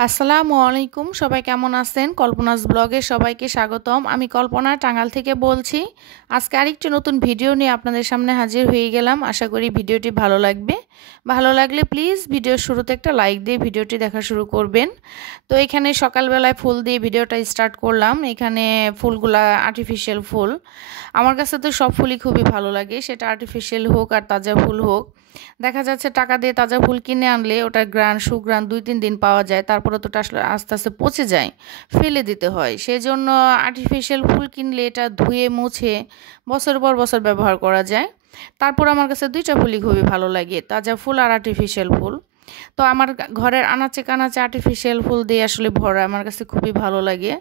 আসসালামু আলাইকুম। সবাই কেমন আছেন? কল্পনাস ব্লগে সবাইকে স্বাগতম। আমি কল্পনা টাঙ্গাইল থেকে বলছি। আজকে আরেকটি নতুন ভিডিও নিয়ে আপনাদের সামনে হাজির হয়ে গেলাম। আশা করি ভিডিওটি ভালো লাগবে। ভালো লাগলে প্লিজ ভিডিওর শুরুতে একটা লাইক দিয়ে ভিডিওটি দেখা শুরু করবেন। তো এখানে সকালবেলায় ফুল দিয়ে ভিডিওটা স্টার্ট করলাম। এখানে ফুলগুলা আর্টিফিশিয়াল ফুল। আমার কাছে তো সব ফুলই খুবই ভালো লাগে, সেটা আর্টিফিশিয়াল হোক আর তাজা ফুল হোক। দেখা যাচ্ছে টাকা দিয়ে তাজা ফুল কিনে আনলে ওটার ঘ্রাণ সুঘ্রাণ ২-৩ দিন পাওয়া যায়, তারপরে তো ওটা আসলে আস্তে আস্তে পচে যায়, ফেলে দিতে হয়। সেজন্য আর্টিফিশিয়াল ফুল কিনলে এটা ধুয়ে মুছে বছরের পর বছর ব্যবহার করা যায়। তারপর আমার কাছে দুইটা ফুলই খুবই ভালো লাগে, তাজা ফুল আর আর্টিফিশিয়াল ফুল। তো আমার ঘরের আনাচে কানাচে আর্টিফিশিয়াল ফুল দিয়ে আসলে ভরা, আমার কাছে খুবই ভালো লাগে।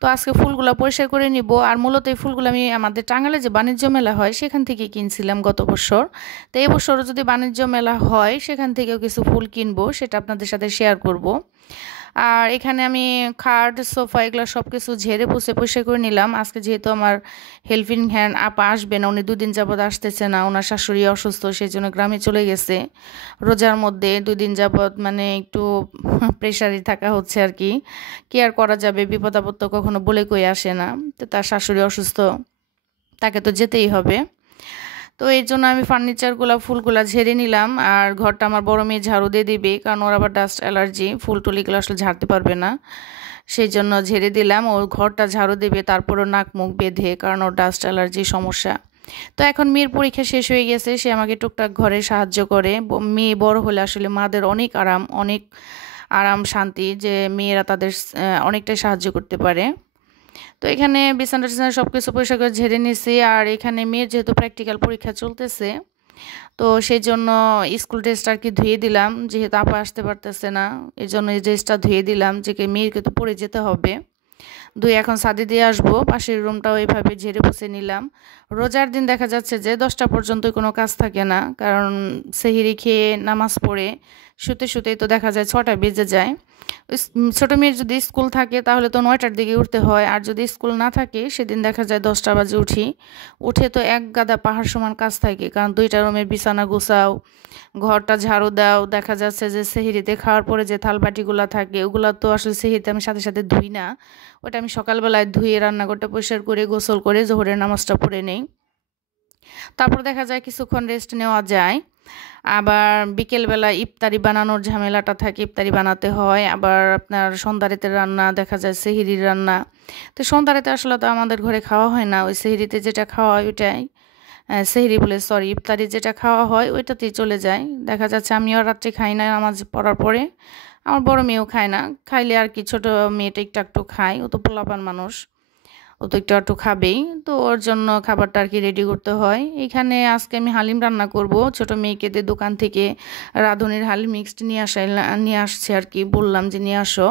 তো আজকে ফুলগুলো পরিষ্কার করে নিব। আর মূলত এই ফুলগুলো আমি আমাদের টাঙ্গাইলে যে বাণিজ্য মেলা হয় সেখান থেকে কিনছিলাম গত বছর। তো এই বছরও যদি বাণিজ্য মেলা হয় সেখান থেকেও কিছু ফুল কিনবো, সেটা আপনাদের সাথে শেয়ার করব। আর এখানে আমি খাট সোফা এগুলো সব কিছু ঝেড়ে পুষে পরিষ্কার করে নিলাম। আজকে যেহেতু আমার হেল্পিং হ্যান্ড আপা আসবে না, উনি 2 দিন যাবৎ আসতেছে না, ওনার শাশুড়ি অসুস্থ, সেই জন্য গ্রামে চলে গেছে। রোজার মধ্যে 2 দিন যাবৎ মানে একটু প্রেশারে থাকা হচ্ছে আর কি। কি আর করা যাবে, বিপদ আপদ তো কখনো বলে কই আসে না। তো তার শাশুড়ি অসুস্থ, তাকে তো যেতেই হবে। তো এই জন্য আমি ফার্নিচারগুলো ফুলগুলা ঝেড়ে নিলাম। আর ঘরটা আমার বড় মেয়ে ঝাড়ু দিয়ে দিবে, কারণ ওর আবার ডাস্ট অ্যালার্জি, ফুল টুলিগুলো আসলে ঝাড়তে পারবে না। সেই জন্য ঝেড়ে দিলাম, ওর ঘরটা ঝাড়ু দেবে, তারপরও নাক মুখ বেঁধে, কারণ ওর ডাস্ট অ্যালার্জি সমস্যা। তো এখন মেয়ের পরীক্ষা শেষ হয়ে গেছে, সে আমাকে টুকটাক ঘরে সাহায্য করে। মেয়ে বড় হলে আসলে মাদের অনেক আরাম, অনেক আরাম শান্তি যে মেয়েরা তাদের অনেকটাই সাহায্য করতে পারে। তো এখানে বিছানা টিছানা সব কিছু পরিষ্কার করে ঝেড়ে নিছি। আর এখানে মেয়ের যেহেতু প্র্যাকটিক্যাল পরীক্ষা চলতেছে, তো সেই জন্য স্কুল ড্রেসটা আর কি ধুয়ে দিলাম, যেহেতু আপা আসতে পারতেছে না। এই জন্য এই ড্রেসটা ধুয়ে দিলাম, যে মেয়েকে তো পরে যেতে হবে। ধুয়ে এখন ছাদে দিয়ে আসবো। পাশের রুমটাও এইভাবে ঝেড়ে পুছে নিলাম। রোজার দিন দেখা যাচ্ছে যে 10টা পর্যন্ত কোনো কাজ থাকে না, কারণ সেহরি খেয়ে নামাজ পড়ে শুতে শুতেই তো দেখা যায় 6টা বেজে যায়। ছোটো মেয়ের যদি স্কুল থাকে তাহলে তো 9টার দিকে উঠতে হয়, আর যদি স্কুল না থাকে সেদিন দেখা যায় 10টা বাজে উঠি। উঠে তো এক গাদা পাহাড় সমান কাজ থাকে, কারণ 2টা রুমের বিছানা গোছাও, ঘরটা ঝাড়ু দাও। দেখা যাচ্ছে যে সেহরিতে খাওয়ার পরে যে থালবাটিগুলো থাকে ওগুলো তো আসলে সেহরিতে আমি সাথে সাথে ধুই না, ওটা আমি সকালবেলায় ধুয়ে রান্নাঘরটা পরিষ্কার করে গোসল করে জোহরের নামাজটা পড়ে নেই। তারপর দেখা যায় কিছুক্ষণ রেস্ট নেওয়া যায়। আবার বিকেলবেলা ইফতারি বানানোর ঝামেলাটা থাকে, ইফতারি বানাতে হয়। আবার আপনার সন্ধ্যারেতে রান্না, দেখা যায় সেহরির রান্না। তো সন্ধ্যারেতে আসলে তো আমাদের ঘরে খাওয়া হয় না, ওই সেহরিতে যেটা খাওয়া হয় ওইটাই, সেহরি বলে সরি, ইফতারি যেটা খাওয়া হয় ওইটাতেই চলে যায়। দেখা যাচ্ছে আমিও রাত্রে খাই না নামাজ পড়ার পরে, আমার বড় মেয়েও খায় না। খাইলে আর কি ছোটো মেয়েটা একটু একটু খায়, ও তো পোলাপান মানুষ, ও তো একটু একটু খাবেই। তো ওর জন্য খাবারটা আর কি রেডি করতে হয়। এখানে আজকে আমি হালিম রান্না করব। ছোট মেয়েকে দিয়ে দোকান থেকে রাঁধুনির হালিম মিক্সড নিয়ে আসছে আর কি, বললাম যে নিয়ে আসো।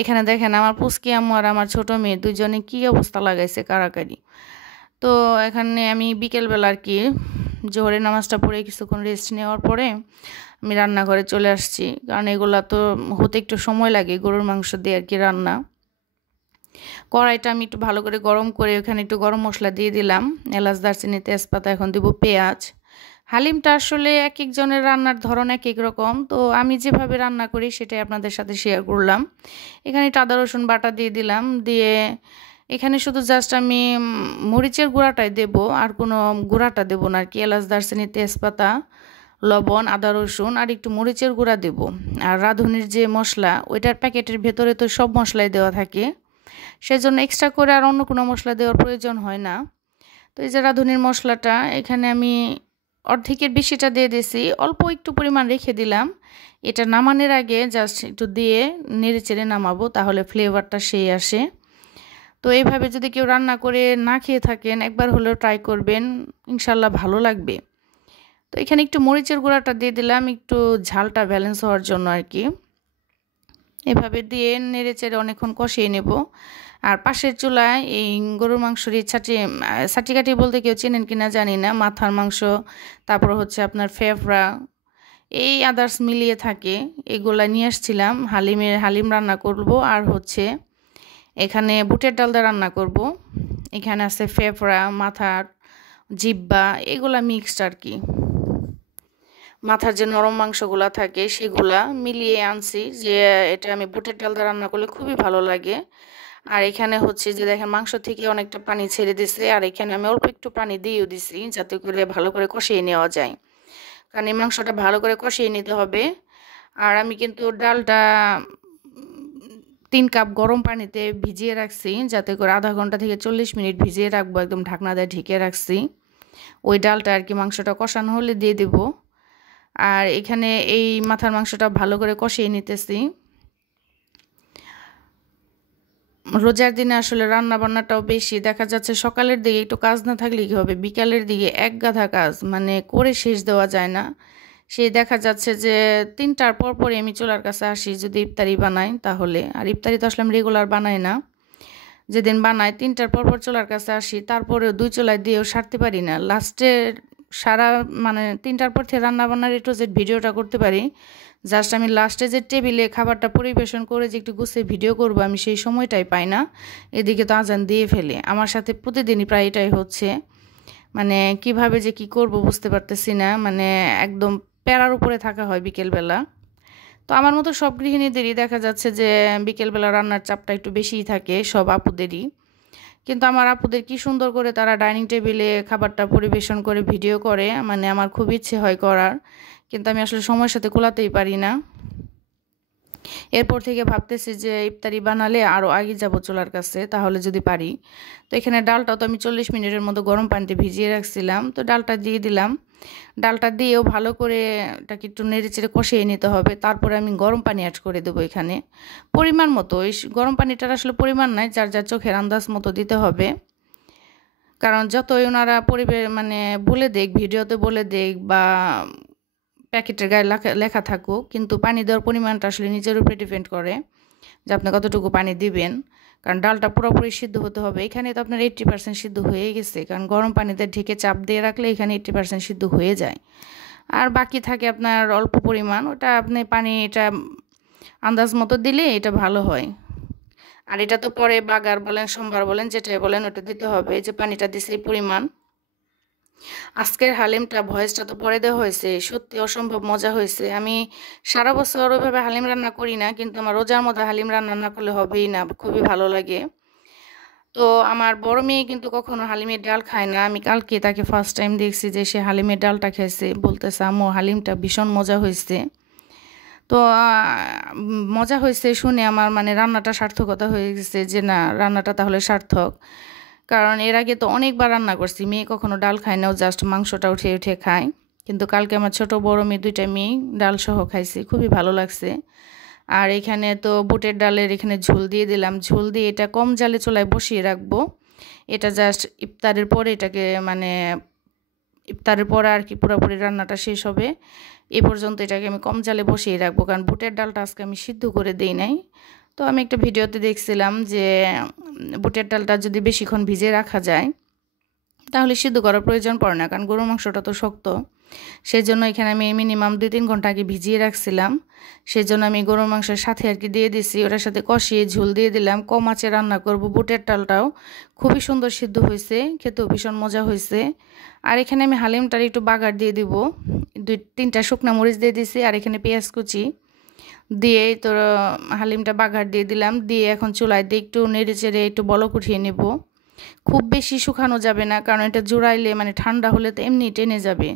এখানে দেখেন আমার পুচকি আম্মু আর আমার ছোট মেয়ে দুজনে কি অবস্থা লাগাইছে কারাকারি। তো এখানে আমি বিকেলবেলা আর কি জোহরের নামাজটা পড়ে কিছুক্ষণ রেস্ট নেওয়ার পরে আমি রান্নাঘরে চলে আসছি, কারণ এগুলা তো হতে একটু সময় লাগে, গরুর মাংস দিয়ে আর কি রান্না। কড়াইটা আমি একটু ভালো করে গরম করে ওখানে একটু গরম মশলা দিয়ে দিলাম, এলাচ দারচিনি তেজপাতা, এখন দিব পেঁয়াজ। হালিমটা আসলে এক একজনের রান্নার ধরন এক এক রকম, তো আমি যেভাবে রান্না করি সেটাই আপনাদের সাথে শেয়ার করলাম। এখানে একটু আদা রসুন বাটা দিয়ে দিলাম, দিয়ে এখানে শুধু জাস্ট আমি মরিচের গুঁড়াটাই দেব, আর কোনো গুঁড়াটা দেবো না আর কি। এলাচ দারচিনি তেজপাতা, লবণ, আদা রসুন আর একটু মরিচের গুঁড়া দেব। আর রাঁধুনির যে মশলা ওইটার প্যাকেটের ভেতরে তো সব মশলাই দেওয়া থাকে, সেজন্য এক্সট্রা করে আর অন্য কোনো মশলা দেওয়ার প্রয়োজন হয় না। তো এই যে রাঁধুনির মশলাটা এখানে আমি অর্ধেকের বেশিটা দিয়ে দিয়েছি, অল্প একটু পরিমাণ রেখে দিলাম। এটা নামানোর আগে জাস্ট একটু দিয়ে নেড়ে চেড়ে নামাবো, তাহলে ফ্লেভারটা সেই আসে। তো এইভাবে যদি কেউ রান্না করে না খেয়ে থাকেন, একবার হলেও ট্রাই করবেন, ইনশাল্লাহ ভালো লাগবে। তো এখানে একটু মরিচের গুঁড়াটা দিয়ে দিলাম, একটু ঝালটা ব্যালেন্স হওয়ার জন্য আর কি। এভাবে দিয়ে নেড়ে চেড়ে অনেকক্ষণ কষিয়ে নেব। আর পাশের চুলায় এই গরুর মাংসের ছাটিকাটি বলতে কেউ চেনেন কিনা জানি না, মাথার মাংস, তারপর হচ্ছে আপনার ফেফড়া, এই আদার্স মিলিয়ে থাকে, এগুলা নিয়ে আসছিলাম। হালিম রান্না করব, আর হচ্ছে এখানে বুটের ডাল দিয়ে রান্না করব। এখানে আছে ফেফড়া, মাথার জিব্বা, এগুলা মিক্সড আর কি। মাথার যে নরম মাংসগুলা থাকে সেগুলা মিলিয়ে আনছি, যে এটা আমি বুটের ডাল দিয়ে রান্না করলে খুবই ভালো লাগে। আর এখানে হচ্ছে যে দেখেন মাংস থেকে অনেকটা পানি ছেড়ে দিছে, আর এখানে আমি অল্প একটু পানি দিয়েও দিছি যাতে করে ভালো করে কষিয়ে নেওয়া যায়, কারণ এই মাংসটা ভালো করে কষিয়ে নিতে হবে। আর আমি কিন্তু ডালটা 3 কাপ গরম পানিতে ভিজিয়ে রাখছি, যাতে করে আধা ঘন্টা থেকে 40 মিনিট ভিজিয়ে রাখবো, একদম ঢাকনা দিয়ে ঢেকে রাখছি। ওই ডালটা আর কি মাংসটা কষানো হলে দিয়ে দেব। আর এখানে এই মাথার মাংসটা ভালো করে কষিয়ে নিতেছি। রোজার দিনে আসলে রান্না বান্নাটাও বেশি, দেখা যাচ্ছে সকালের দিকে একটু কাজ না থাকলে কী হবে, বিকালের দিকে এক গাদা কাজ, মানে করে শেষ দেওয়া যায় না। সেই দেখা যাচ্ছে যে 3টার পরই আমি চুলার কাছে আসি যদি ইফতারি বানাই তাহলে, আর ইফতারি তো আসলে আমি রেগুলার বানাই না, যেদিন বানাই 3টার পর চুলার কাছে আসি, তারপরেও 2 চুলায় দিয়েও সারতে পারি না। লাস্টে সারা মানে 3টার পর থেকে রান্না বান্নার একটু যে ভিডিওটা করতে পারি, জাস্ট আমি লাস্টে যে টেবিলে খাবারটা পরিবেশন করে যে একটু গুছিয়ে ভিডিও করব, আমি সেই সময়টাই পাই না। এদিকে তো আজান দিয়ে ফেলে, আমার সাথে প্রতিদিনই প্রায় এটাই হচ্ছে। মানে কিভাবে যে কি করব বুঝতে পারতেছি না, মানে একদম প্যারার উপরে থাকা হয় বিকেলবেলা। তো আমার মতো সব গৃহিণীদেরই দেখা যাচ্ছে যে বিকেলবেলা রান্নার চাপটা একটু বেশিই থাকে, সব আপুদেরই। কিন্তু আমার আপুদের কি সুন্দর করে তারা ডাইনিং টেবিলে খাবারটা পরিবেশন করে ভিডিও করে, মানে আমার খুব ইচ্ছে হয় করার, কিন্তু আমি আসলে সময়ের সাথে কোলাতেই পারি না। এরপর থেকে ভাবতেছি যে ইফতারি বানালে আরও আগে যাব চুলার কাছে, তাহলে যদি পারি। তো এখানে ডালটাও তো আমি 40 মিনিটের মতো গরম পানিতে ভিজিয়ে রাখছিলাম, তো ডালটা দিয়ে দিলাম। ডালটা দিয়েও ভালো করে এটাকে একটু নেড়েচেড়ে কষিয়ে নিতে হবে, তারপরে আমি গরম পানি অ্যাড করে দেবো এখানে পরিমাণ মতো। এই গরম পানিটার আসলে পরিমাণ নাই, যার যার চোখের আন্দাজ মতো দিতে হবে। কারণ যতই ওনারা মানে বলে দেখ, ভিডিওতে বলে দেখ বা প্যাকেটের গায়ে লেখা থাকুক, কিন্তু পানি দেওয়ার পরিমাণটা আসলে নিজের উপরে ডিপেন্ড করে যে আপনি কতটুকু পানি দিবেন। কারণ ডালটা পুরোপুরি সিদ্ধ হতে হবে। এখানে তো আপনার 80% সিদ্ধ হয়ে গেছে, কারণ গরম পানিতে ঢেকে চাপ দিয়ে রাখলে এখানে 80% সিদ্ধ হয়ে যায়। আর বাকি থাকে আপনার অল্প পরিমাণ, ওটা আপনি এটা আন্দাজ মতো দিলে এটা ভালো হয়। আর এটা তো পরে বাগার বলেন, সোমবার বলেন, যেটাই বলেন ওটা দিতে হবে, যে পানিটা দিছে এই পরিমাণ। আজকের হালিমটা ভয়েসটা তো পরে দেওয়া হয়েছে, সত্যি অসম্ভব মজা হয়েছে। আমি সারা বছর ওইভাবে হালিম রান্না করি না, কিন্তু আমার রোজার মধ্যে হালিম রান্না না করলে হবেই না, খুবই ভালো লাগে। তো আমার বড় মেয়ে কিন্তু কখনো হালিমের ডাল খায় না, আমি কালকে তাকে ফার্স্ট টাইম দেখছি যে সে হালিমের ডালটা খেয়েছে, বলতেছে আম্মু হালিমটা ভীষণ মজা হয়েছে। তো মজা হয়েছে শুনে আমার মানে রান্নাটা সার্থকতা হয়ে গেছে, যে না রান্নাটা তাহলে সার্থক। কারণ এর আগে তো অনেকবার রান্না করছি, মেয়ে কখনো ডাল খায় না, ও জাস্ট মাংসটা উঠে উঠে খায়। কিন্তু কালকে আমার ছোট বড় মেয়ে 2টা মেয়ে ডাল সহ খাইছি, খুবই ভালো লাগছে। আর এখানে তো বুটের ডালের এখানে ঝোল দিয়ে দিলাম, ঝোল দিয়ে এটা কম জালে চুলায় বসিয়ে রাখবো। এটা জাস্ট ইফতারের পরে এটাকে মানে ইফতারের পরে আর কি পুরোপুরি রান্নাটা শেষ হবে, এ পর্যন্ত এটাকে আমি কম জালে বসিয়ে রাখবো, কারণ বুটের ডালটা আজকে আমি সিদ্ধ করে দিই নাই। তো আমি একটা ভিডিওতে দেখছিলাম যে বুটের ডালটা যদি বেশিক্ষণ ভিজে রাখা যায় তাহলে সিদ্ধ করার প্রয়োজন পড়ে না, কারণ গরুর মাংসটা তো শক্ত। সেই জন্য এখানে আমি মিনিমাম 2-3 ঘন্টা আগে ভিজিয়ে রাখছিলাম। সেই জন্য আমি গরুর মাংসের সাথে আর কি দিয়ে দিছি, ওটার সাথে কষিয়ে ঝোল দিয়ে দিলাম। কম আঁচে রান্না করব। বুটের ডালটাও খুবই সুন্দর সিদ্ধ হয়েছে, খেতেও ভীষণ মজা হয়েছে। আর এখানে আমি হালিমটার একটু বাগার দিয়ে দিব, 2-3টা শুকনো মরিচ দিয়ে দিছি, আর এখানে পেঁয়াজ কুচি দিয়ে তো হালিমটা বাগার দিয়ে দিলাম। দিয়ে এখন চুলায় দিয়ে একটু নেড়ে চেড়ে একটু বলক উঠিয়ে নেব। খুব বেশি শুকানো যাবে না, কারণ এটা জোড়াইলে মানে ঠান্ডা হলে তো এমনি টেনে যাবে।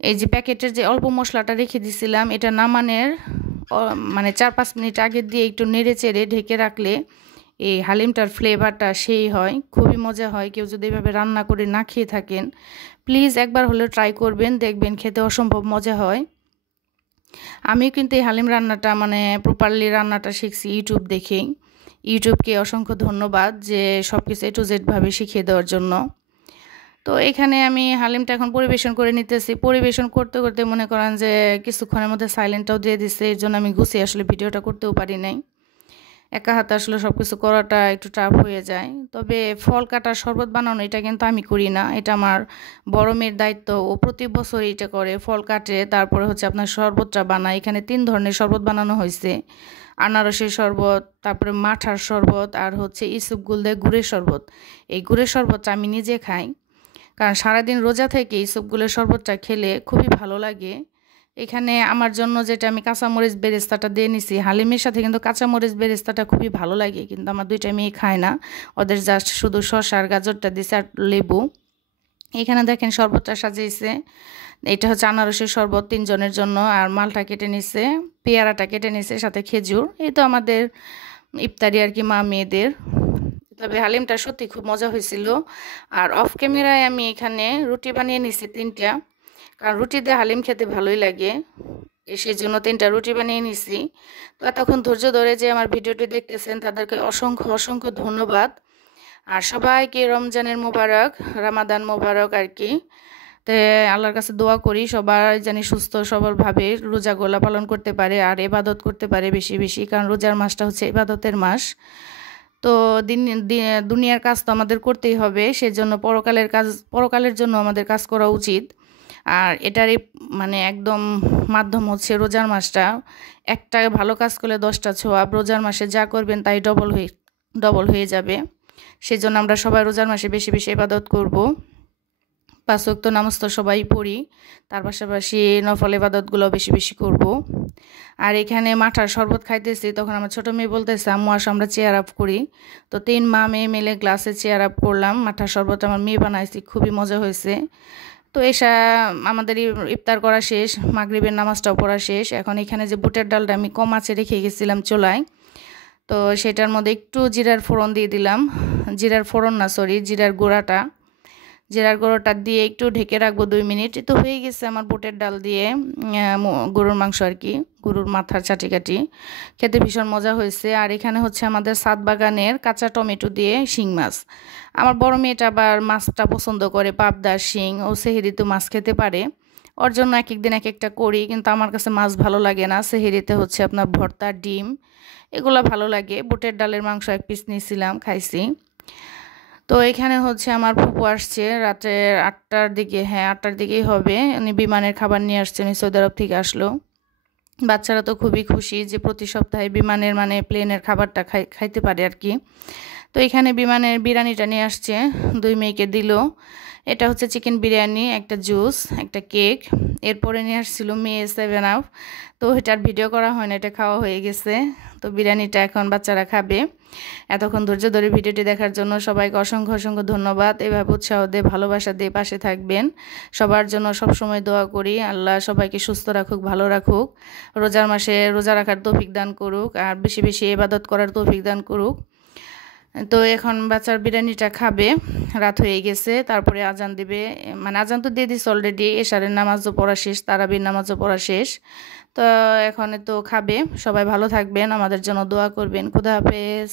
এই যে প্যাকেটের যে অল্প মশলাটা রেখে দিছিলাম, এটা নামানের মানে 4-5 মিনিট আগে দিয়ে একটু নেড়ে চেড়ে ঢেকে রাখলে এই হালিমটার ফ্লেভারটা সেই হয়, খুবই মজা হয়। কেউ যদি এভাবে রান্না করে না খেয়ে থাকেন, প্লিজ একবার হলেও ট্রাই করবেন, দেখবেন খেতে অসম্ভব মজা হয়। আমিও কিন্তু এই হালিম রান্নাটা মানে প্রপারলি রান্নাটা শিখছি ইউটিউব দেখেই। ইউটিউবকে অসংখ্য ধন্যবাদ যে সব কিছু A to Z ভাবে শিখিয়ে দেওয়ার জন্য। তো এখানে আমি হালিমটা এখন পরিবেশন করে নিতেছি। পরিবেশন করতে করতে মনে করেন যে কিছুক্ষণের মধ্যে সাইলেন্টটাও দিয়ে দিচ্ছে, এর জন্য আমি গুছিয়ে আসলে ভিডিওটা করতেও পারি নাই। একা হাতে আসলে সব কিছু করাটা একটু টাফ হয়ে যায়। তবে ফল কাটার শরবত বানানো এটা কিন্তু আমি করি না, এটা আমার বড় মেয়ের দায়িত্ব। ও প্রতি বছর এটা করে, ফল কাটে, তারপরে হচ্ছে আপনার শরবতটা বানায়। এখানে 3 ধরনের শরবত বানানো হয়েছে, আনারসের শরবত, তারপরে মাঠার শরবত, আর হচ্ছে ইসুপগুল দিয়ে গুড়ের শরবত। এই গুড়ের শরবতটা আমি নিজে খাই, কারণ সারাদিন রোজা থেকে ইসুপগুলের শরবতটা খেলে খুবই ভালো লাগে। এখানে আমার জন্য যেটা আমি কাঁচামরিচ বেরেস্তাটা দিয়ে নিছি, হালিমের সাথে কিন্তু কাঁচামরিচ বেরেস্তাটা খুবই ভালো লাগে, কিন্তু আমার দুইটা মেয়ে খায় না, ওদের জাস্ট শুধু শসা আর গাজরটা দিছে আর লেবু। এখানে দেখেন শরবতটা সাজিয়েছে, এটা হচ্ছে আনারসের শরবত 3 জনের জন্য, আর মালটা কেটে নিছে, পেয়ারাটা কেটে নিছে, সাথে খেজুর। এই তো আমাদের ইফতারি আর কি মা মেয়েদের। তবে হালিমটা সত্যি খুব মজা হয়েছিল। আর অফ ক্যামেরায় আমি এখানে রুটি বানিয়ে নিছি 3টা, কারণ রুটি দিয়ে হালিম খেতে ভালোই লাগে, সেই জন্য 3টা রুটি বানিয়ে নিছি। তো এতক্ষণ ধৈর্য ধরে যে আমার ভিডিওটি দেখতেছেন তাদেরকে অসংখ্য অসংখ্য ধন্যবাদ। আর সবাইকে রমজানের মোবারক, রামাদান মোবারক আর কি। তো আল্লাহর কাছে দোয়া করি সবাই জানি সুস্থ সবলভাবে রোজাগুলা পালন করতে পারে আর ইবাদত করতে পারে বেশি বেশি, কারণ রোজার মাসটা হচ্ছে ইবাদতের মাস। তো দুনিয়ার কাজ তো আমাদের করতেই হবে, সেজন্য পরকালের জন্য আমাদের কাজ করা উচিত। আর এটারই মানে একদম মাধ্যম হচ্ছে রোজার মাসটা। একটা ভালো কাজ করলে 10টা ছোয়াব, রোজার মাসে যা করবেন তাই ডবল হয়ে যাবে। সেজন্য আমরা সবাই রোজার মাসে বেশি বেশি ইবাদত করব। 5 ওয়াক্ত নামাজ তো সবাই পড়ি, তার পাশাপাশি নফল ইবাদতগুলো বেশি বেশি করব। আর এখানে মাঠার শরবত খাইতেছি, তখন আমার ছোটো মেয়ে বলতেছে আম্মু আসো আমরা চেয়ার আপ করি। তো 3 মা মেয়ে মিলে গ্লাসে চেয়ার আপ করলাম, মাঠার শরবত আমার মেয়ে বানাইছি, খুবই মজা হয়েছে। তো এসা আমাদের ইফতার করা শেষ, মাগরিবের নামাজটাও পড়া শেষ। এখন এখানে যে বুটের ডালটা আমি কম আঁচে রেখে গেছিলাম চুলায়, তো সেটার মধ্যে একটু জিরার ফোড়ন দিয়ে দিলাম, জিরার গুঁড়াটা দিয়ে একটু ঢেকে রাখবো 2 মিনিট। তো হয়ে গেছে আমার বুটের ডাল দিয়ে গরুর মাংস আর কি, গরুর মাথার চাটি খেতে ভীষণ মজা হয়েছে। আর এখানে হচ্ছে আমাদের ছাদ বাগানের কাঁচা টমেটো দিয়ে শিং মাছ। আমার বড় মেয়েটা আবার মাছটা পছন্দ করে, পাবদার শিং, ও সেহরিতে মাছ খেতে পারে, ওর জন্য এক একদিন এক একটা করি, কিন্তু আমার কাছে মাছ ভালো লাগে না। সেহরিতে হচ্ছে আপনার ভর্তা, ডিম, এগুলো ভালো লাগে। বুটের ডালের মাংস 1 পিস নিয়েছিলাম, খাইছি। তো এখানে হচ্ছে আমার ফুপু আসছে রাতে 8টার দিকে, হ্যাঁ 8টার দিকেই হবে, উনি বিমানের খাবার নিয়ে আসছে, উনি সৌদি আরব থেকে আসলো। বাচ্চারা তো খুবই খুশি যে প্রতি সপ্তাহে বিমানের মানে প্লেনের খাবারটা খাইতে পারে আর কি। তো এখানে বিমানের বিরিয়ানিটা নিয়ে আসছে, 2 মেয়েকে দিল। এটা হচ্ছে চিকেন বিরিয়ানি, একটা জুস, একটা কেক। এরপরে নিয়ে আসছিল মেয়ে 7 আপ, তো এটার ভিডিও করা হয় না, এটা খাওয়া হয়ে গেছে। তো বিরিয়ানিটা এখন বাচ্চারা খাবে। এতক্ষণ ধৈর্য ধরে ভিডিওটি দেখার জন্য সবাইকে অসংখ্য অসংখ্য ধন্যবাদ। এভাবে উৎসাহ দিয়ে ভালোবাসা দিয়ে পাশে থাকবেন। সবার জন্য সবসময় দোয়া করি, আল্লাহ সবাইকে সুস্থ রাখুক, ভালো রাখুক, রোজার মাসে রোজা রাখার তৌফিক দান করুক, আর বেশি বেশি ইবাদত করার তৌফিক দান করুক। তো এখন বাচ্চার বিরিয়ানিটা খাবে, রাত হয়ে গেছে, তারপরে আজান দিবে, মানে আজান তো দিয়ে দিচ্ছে অলরেডি, এশারের নামাজও পড়া শেষ, তারাবির নামাজও পড়া শেষ। তো এখন তো খাবে। সবাই ভালো থাকবেন, আমাদের জন্য দোয়া করবেন। খুদা হাফেজ।